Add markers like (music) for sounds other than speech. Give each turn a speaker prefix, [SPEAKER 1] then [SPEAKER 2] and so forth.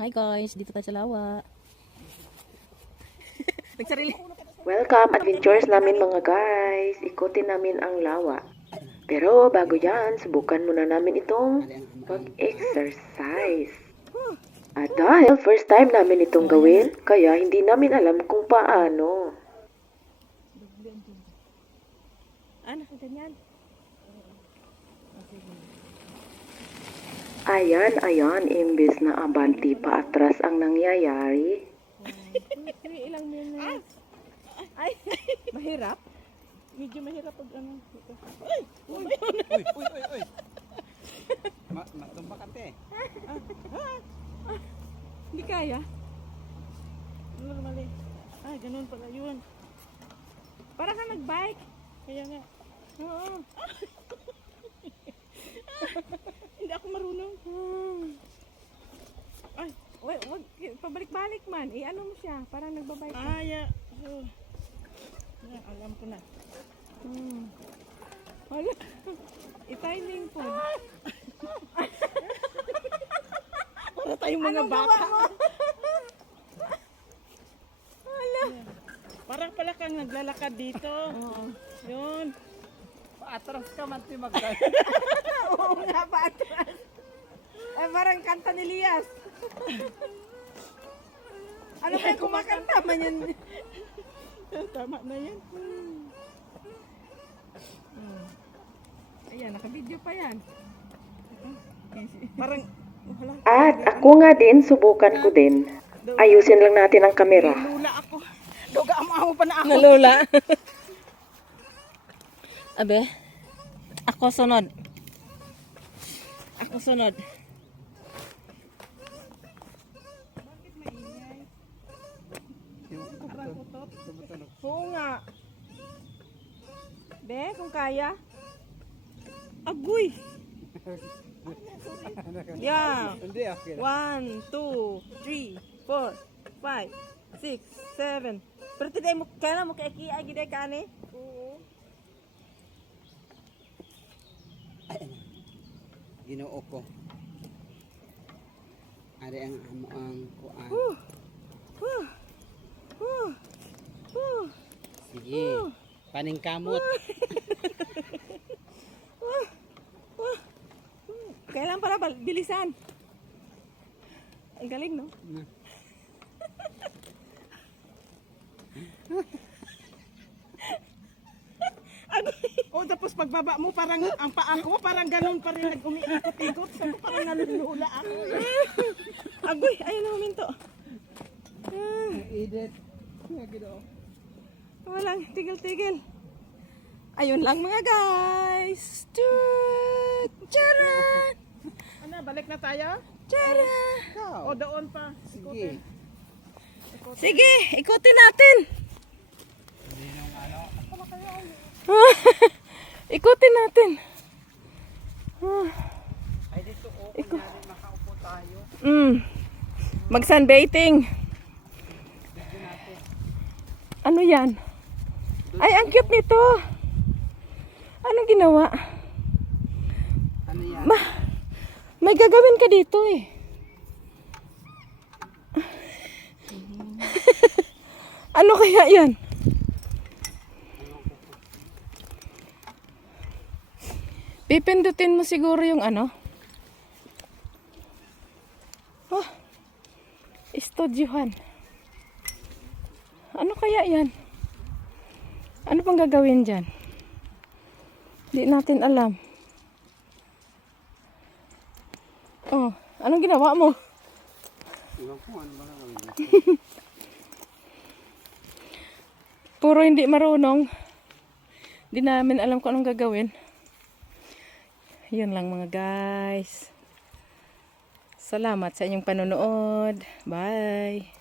[SPEAKER 1] Hi guys, dito tayo sa lawa. (laughs) Nagsarili.
[SPEAKER 2] Welcome adventures namin mga guys. Ikutin namin ang lawa. Pero bago yan, subukan muna namin itong mag-exercise. At dahil first time namin itong gawin, kaya hindi namin alam kung paano.
[SPEAKER 1] Ano, ganyan.
[SPEAKER 2] Ayan, ayan, imbes na abanti pa atras ang nangyayari.
[SPEAKER 1] ilang minutes. Ay, mahirap? Medyo mahirap pag ano. Ito. Ay!
[SPEAKER 3] Uy, uy, uy, uy. Ma matumba ka te.
[SPEAKER 1] Hindi kaya. Normally. Ay, ganun pala yun. Para ka nag-bike. Kaya nga. Oo. (laughs) Hindi ako marunong. Ay, wag, wag, pabalik-balik man. I-ano mo siya, parang nagbabike ka. Ah, yeah. So, yeah, alam ko na. Hmm. Wala. (laughs) I-timing po. (laughs) Para tayong mga bata. Wala.
[SPEAKER 4] Parang pala kang naglalakad dito.
[SPEAKER 1] Oo.
[SPEAKER 4] Yun.
[SPEAKER 3] Paatras ka man ti magdal.
[SPEAKER 4] Oo nga ba atras? Ay, parang kanta ni Lias. ano kaya kumakanta man yan?
[SPEAKER 1] Tama na yan. Hmm. Ayan, naka-video pa yan.
[SPEAKER 4] Parang, wala.
[SPEAKER 2] At ako nga din, subukan ko din. Ayusin lang natin ang kamera.
[SPEAKER 4] Lula ako. Duga mo pa na ako.
[SPEAKER 1] Nalula. (laughs) Abe, ako sunod. Ako sunod.
[SPEAKER 4] Oo nga. Be, kung kaya. Agoy. Yeah. One, two, three, four, five, six, seven. Pero today kaya mo kaya kaya gide ka ni? Oo.
[SPEAKER 3] Ginoo ko. Ari ang amo ang kuan. Sige. Paning kamot. (laughs)
[SPEAKER 4] Kailan para bilisan? Ang galing, no? (laughs)
[SPEAKER 3] Na.
[SPEAKER 4] oh, tapos pagbaba mo, parang ang paa ko, parang ganun pa rin nag-umiikot-ikot. So, parang nalulula ako. Agoy, ayun na huminto. Ah,
[SPEAKER 3] Edit.
[SPEAKER 4] Walang tigil-tigil. Ayun lang mga guys. Tut! Charan!
[SPEAKER 1] Ano, balik na tayo?
[SPEAKER 4] Charan!
[SPEAKER 3] Ikaw.
[SPEAKER 1] O doon pa?
[SPEAKER 3] Sige.
[SPEAKER 4] Sige, ikutin natin. (laughs) ikutin natin.
[SPEAKER 3] Ay dito oh, kunyari makaupo tayo.
[SPEAKER 4] Mm. Mag-sunbathing. Ano yan? Ay, ang cute nito. Anong ginawa?
[SPEAKER 3] Ano yan?
[SPEAKER 4] Ma, may gagawin ka dito eh. (laughs) ano kaya yan? Pipindutin mo siguro yung ano? Oh, estudyohan. Ano kaya yan? Ano pang gagawin dyan? Hindi natin alam. Oh, anong ginawa
[SPEAKER 3] mo? (laughs)
[SPEAKER 4] Puro hindi marunong. Hindi namin alam kung anong gagawin. Yun lang mga guys. Salamat sa inyong panonood. Bye.